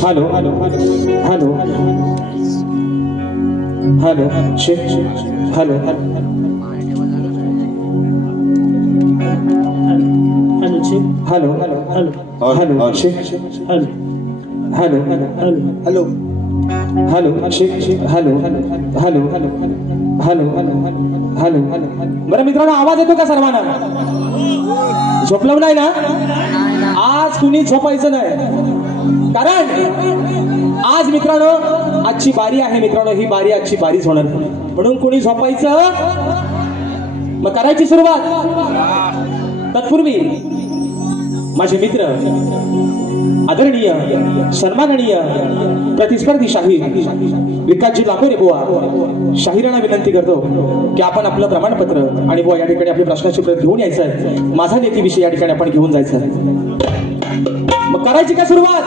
Hello hello hello hello check hello hello check hello hello hello hello check hello hello hello hello check hello hello hello hello बरं मित्रांनो आवाज येतो का सर्वांना? झोपलं नाही ना? आज कुणी झोपायचं नाही, कारण आज मित्रांनो आजची बारी आहे. मित्रांनो ही बारी आजची बारीच होणार, म्हणून कुणी झोपायचं मग करायची सुरुवात. तत्पूर्वी माझे मित्र आदरणीय सन्माननीय प्रतिस्पर्धी शाहीर विकासजी लाकोरे बुवा शाहिरांना विनंती करतो की आपण आपलं प्रमाणपत्र आणि बुवा या ठिकाणी आपली प्रश्नाची प्रत घेऊन यायचं आहे. माझा लेखी विषय या ठिकाणी आपण घेऊन जायचं आहे. मग करायची का सुरुवात?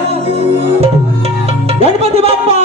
गणपती बाप्पा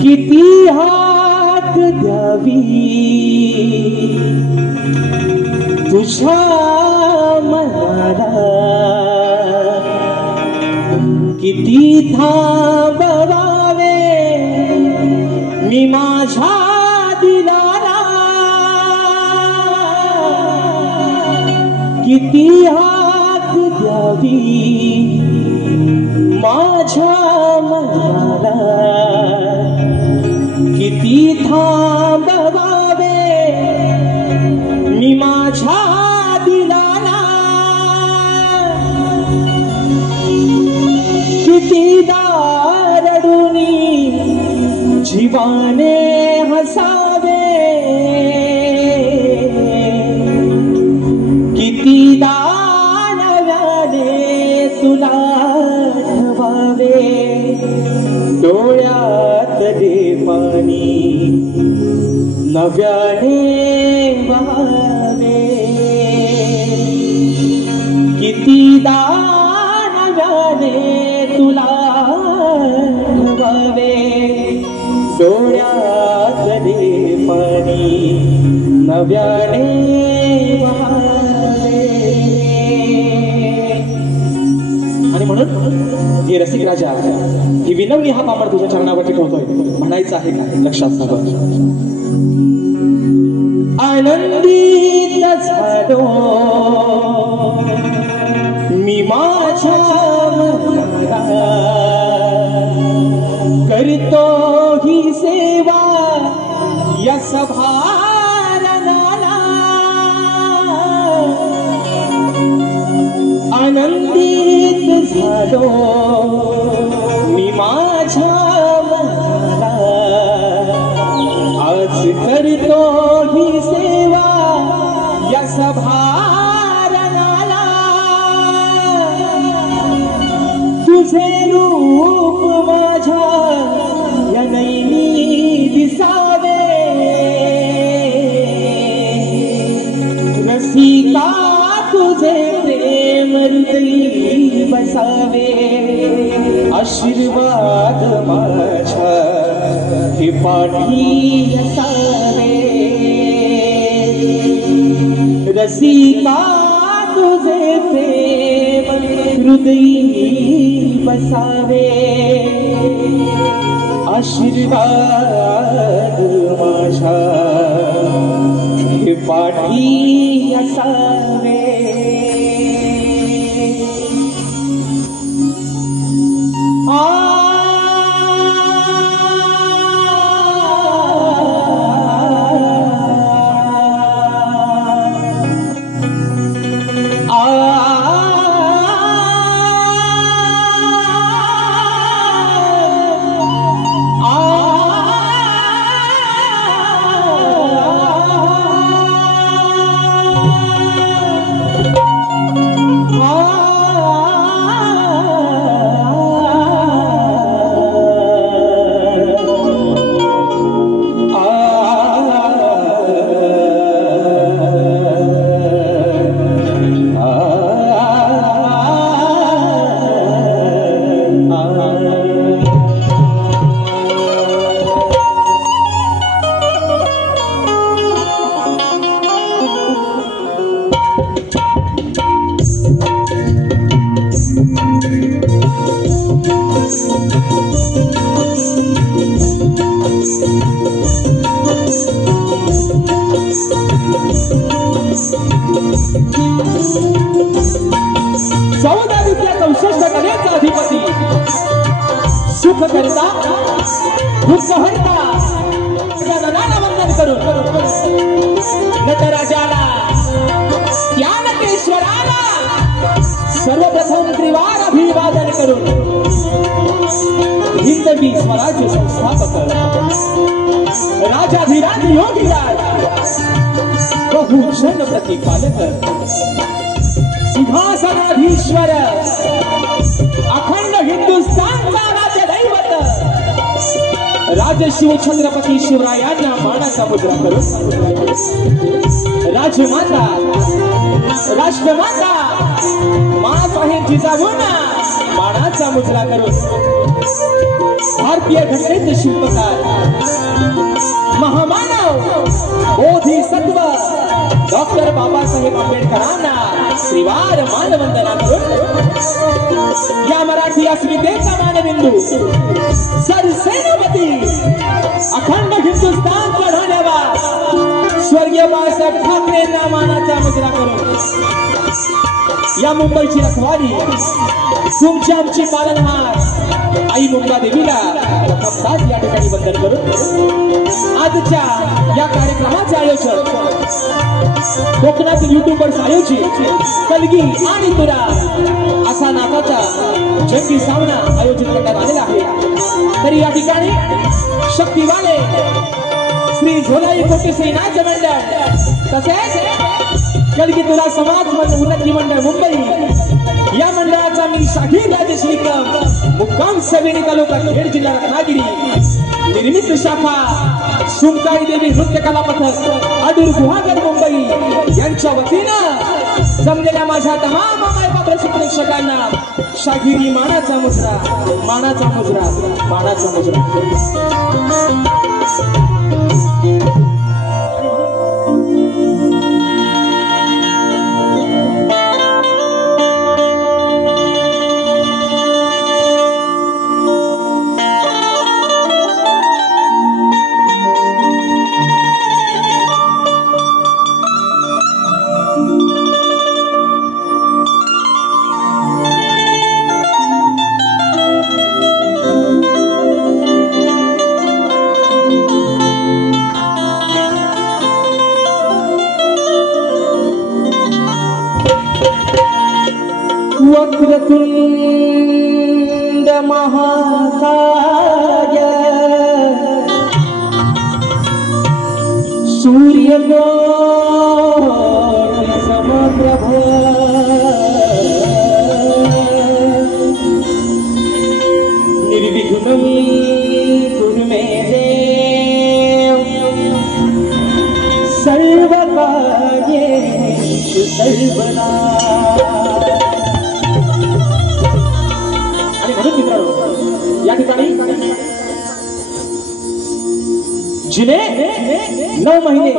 किती हात द्यावी तुझ्या मनाला, किती थांबवावे मी माझ्या दिलाला, किती हात द्यावी माझ्या मनाला, किती थांबवावे मी माझ्या दिलाला, किती रडूनी जीवाने हसावे, किती नव्याने तुला ठवावे, डोळ्यात दे पाणी नव्याने वावे, किती नव्याने तुला ठवावे, डोळ्यात दे पाणी नव्याने वावे. आणि म्हणून हे रसिक राजा ही विनवणी हा पामर तुझ्या चरणावरती ठेवतोय. म्हणायचं आहे का लक्षात ठेवा. आनंदित झालो मी माझ्या मनाला, करतो ही सेवा या सभारणाला, आनंदित झालो मी माझ्या मनाला, आज करतो ही सेवा या सभारणाला, तुझे रूप माझ्या या नैनी दिसावे, रसिका तुझे प्रेम हृदयी बसावे, आशीर्वाद माझ्या हे पाठी असावे, रसिका तुझे प्रेम हृदयी बसावे, आशीर्वाद माझ्या हे पाठी असावे. सुख करता दुःख हरता वंदन करून राजाधीश्वराला सर्वप्रथम त्रिवार अभिवादन करून हिंदवी स्वराज्य संस्थापक राजाधिराज योगीराज बहुजन प्रतिपालक सिंहासनाधीश्वर अखंड हिंदुस्थानचा राज्य दैवत राजशिव छत्रपती शिवरायांना मानाचा मुद्रा करून राजमाता राष्ट्रमाता मासाहेब जिजाऊंना मानाचा मुद्रा करून भारतीय घटनेचे शिल्पकार महामानव बोधिसत्व डॉक्टर बाबासाहेब आंबेडकरांना त्रिवार मानवंदना करून या मराठी अस्मितेचा मानबिंदू सरसेनापती अखंड हिंदुस्थान चढवण्यावर स्वर्गीय बाळासाहेब ठाकरेंना मानाचा मुद्रा करून या मुंबईची रखवाली तुमची आमची पालनहार आई मुंबा देवीला प्रथमताच या ठिकाणी वंदन करून आजच्या या कार्यक्रमाचे आयोजक कोकणातील युट्यूबर्स आयोजित कलगी आणि तुरा असा नावाचा जंगी सामना आयोजित करण्यात आलेला आहे। तरी या ठिकाणी शक्तिवाले श्री झोलाई कोटेश्री नाच मंडळ तसेच कलगी तुरा समाज उन्नती मंडळ मुंबई या मंडळाचा मी शाहीर राजेश निकम मुक्काम सवेनी तालुका खेड जिल्हा रत्नागिरी निर्मित शाखा सुमकाई देवी नृत्य कला पथक अडूर गुहागर मुंबई यांच्या वतीनं जमलेल्या माझ्या तमाम मायबाप रसिक प्रेक्षकांना शाहिरी मानाचा मुजरा मानाचा मुजरा मानाचा मुजरा। वक्रतुंड महाकाय सूर्यकोटि समप्रभ निर्विघ्नं कुरु मे देव सर्वकार्येषु सर्वदा। या ठिकाणी जिने 9 महिने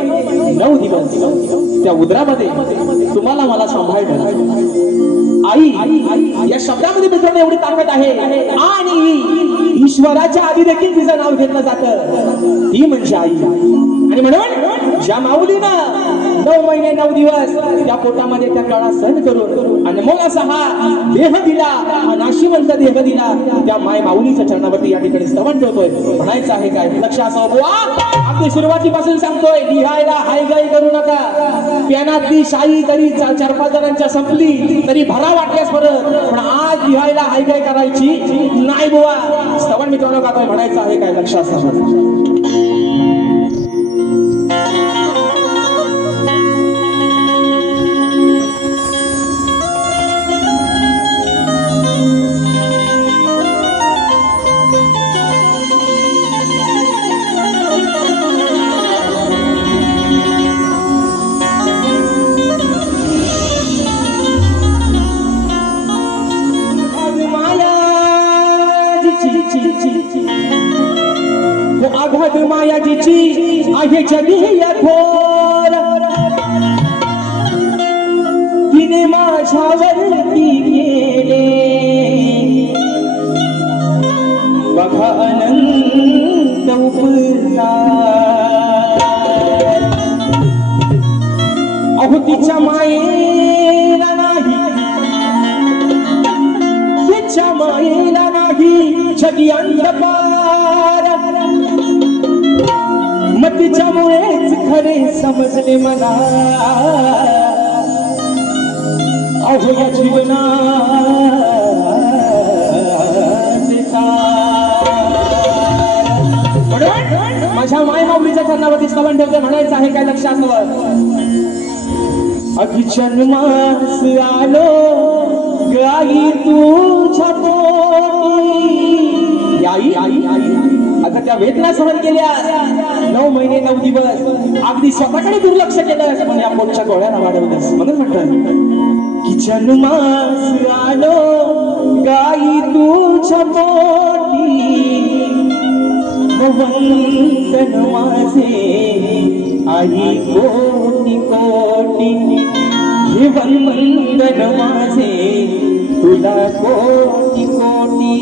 9 दिवस त्या उदरामध्ये तुम्हाला मला सांभाळलं आई या शब्दामध्ये मित्रांनो एवढी ताकद आहे आणि ईश्वराच्या आधी देखील तिचं नाव घेतलं जातं ती म्हणजे आई। आणि म्हणून ज्या माऊलीनं 9 महिने 9 दिवस त्या पोटामध्ये त्या काळा सहन करून अनमोल असा हा देह दिला हा नाशिवंत देह दिला त्या माय माऊलीच्या चरणावरती या ठिकाणी स्तवन ठेवतोय। म्हणायचं आहे काय लक्ष असं बुवा अगदी सुरुवातीपासून सांगतोय लिहायला हायगाई करू नका प्यानातली शाई तरी 4-5 जणांच्या संपली तरी भरा वाटल्यास परत पण आज लिहायला हायगाई करायची नाही बुवा स्तवन मित्रांनो का म्हणायचं आहे काय लक्ष असं आघात मायाजीची आहे जगी थोर तिने माझ्यावरती केले बघा अनंत उपकार अहो तिच्या मायेला नाही तिच्या मायेला नाही जगी अंधकार मग तिच्यामुळेच खरे समजले मला अहो या जीवनात माझ्या माय माऊलीच्या चरणावरती श्रवण ठेवते म्हणायचं आहे काय लक्ष असावं. अगदी जन्मास आलो गाई तुझ्या पोटी. आई आई आई आता त्या वेदना सहन केल्या 9 महिने 9 दिवस अगदी स्वतःकडे दुर्लक्ष केलं पण या पोटच्या गोळ्या वाढवल्यास म्हणून म्हणतात की जन्मास आलो गाई तुझ्या पोटी वंदन माझे आई कोटी कोटी हे वंदन माझे तुला कोटी कोटी.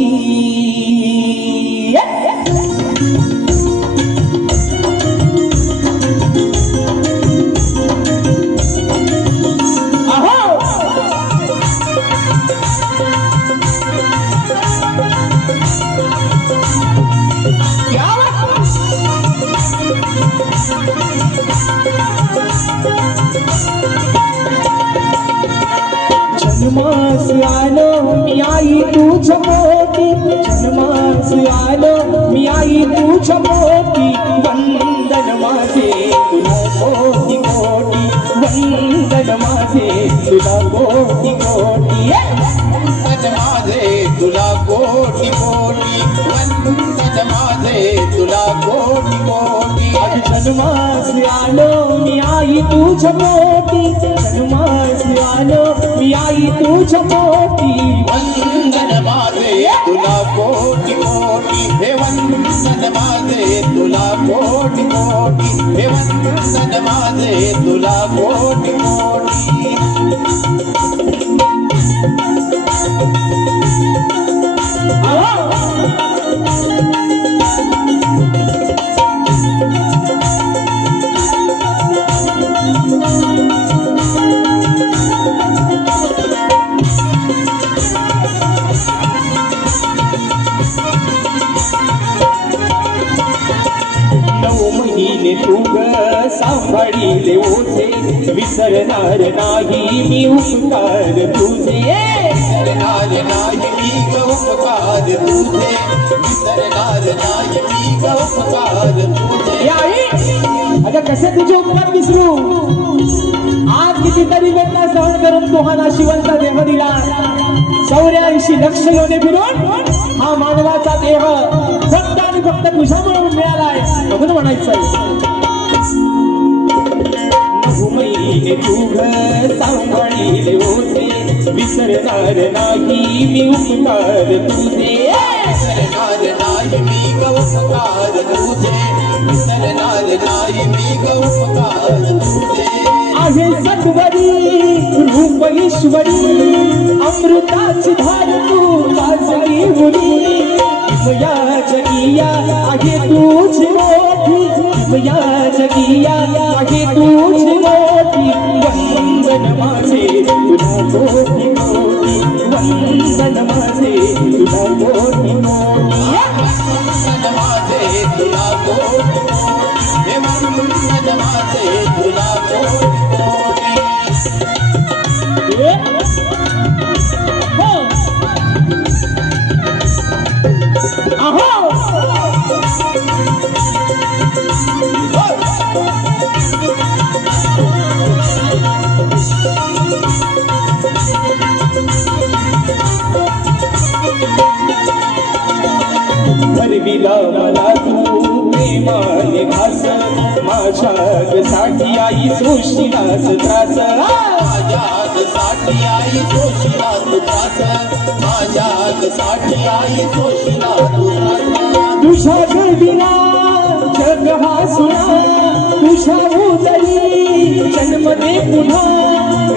जन्मास आलो मी आई तुझ्या पोटी. जन्मास आलो मी आई तुझ्या पोटी वंदन माझे तुला कोटी कोटी. वंदन माझे तुला कोटी कोटी. वंदन माझे तुला कोटी कोटी. वंदन माझे तुला कोटी कोटी. जन्मास आलो मी आई तुझ्या पोटी. जन्मास आलो मी आई तुझ्या पोटी वंदन माझे तुला कोटी कोटी. हे वंदन माझे तुला कोटी कोटी. हे वंदन माझे तुला कोटी कोटी. तू ग सांभाळीले ओझे विसरणार नाही मी उपकार तुझे. विसरणार नाही मी ग उपकार तुझे. विसरणार नाही मी ग उपकार तुझे. अगं कसे तुझे उपकार विसरू. आज कितीतरी वेदना सहन करून तुम्हाला शिवंत देह दिला. 84 लक्ष योने फिरून हा मानवाचा देह फक्त आणि फक्त तुझ्यामुळे मिळालाय म्हणून म्हणायचंय. महिने तू सांभाळीले ओझे विसरणार नाही मी उपकार तुझे. विसरणार नाही मी ग उपकार तुझे. विसरणार नाही मी ग उपकार तुझे. आहे सत्वरी रूप ईश्वरी अमृताची धार तू वाजली मुली. या जगिया आहे तुझी मोठी. या जगिया आहे तुझी मोठी. वंदन माझे तुला कोटी कोटी. वंदन माझे तुला कोटी कोटी. वंदन माझे तुला कोटी कोटी. हे वंदन माझे तुला कोटी कोटी. भरविला मला तू प्रेमाने घास माझ्यासाठी आई सोशिलास त्रास. माझ्यासाठी आई सोशिलास त्रास. माझ्यासाठी आई सोशिलास त्रास. तुझ्या गळविला जग हा सुना. तुझ्या उदरी जन्म दे पुन्हा.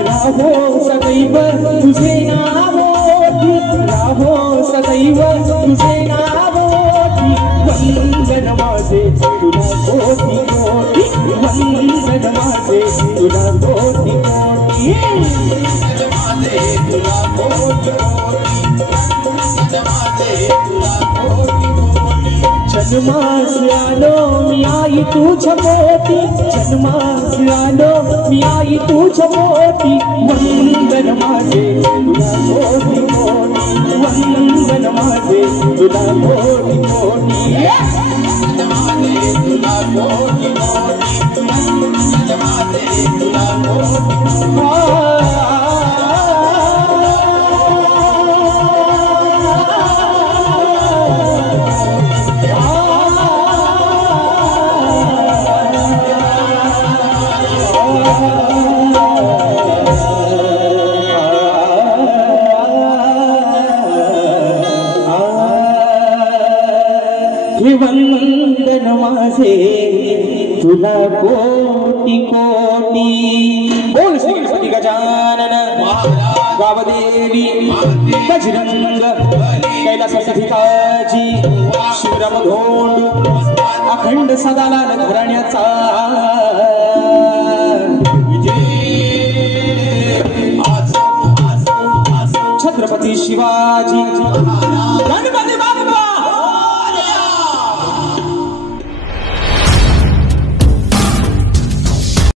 राहो सदैव तुझे नाव. राहो सदैव तुझे नाव. वंदन माझे तुला कोटी कोटी. वंदन माझे तुला कोटी कोटी. वंदन माझे तुला कोटी कोटी. वंदन माझे तुला कोटी कोटी. जन्मास आलो मी आई आई तुझ्या पोटी जन्मास आलो मी आई तुझ्या पोटी वंदन माझे तुला कोटी कोटी वंदन माझे तुला कोटी कोटी तुला कोटी कोटी वंदन माझे तुला कोटी वंदन माझे तुला कोटी कोटी बोल श्री गणपती गजानन गावदेवी गजरंग कैलासाधिकाजी शिवराम धोंड अखंड सदालाल घराण्याचा छत्रपती शिवाजी गणपती